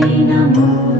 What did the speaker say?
Namo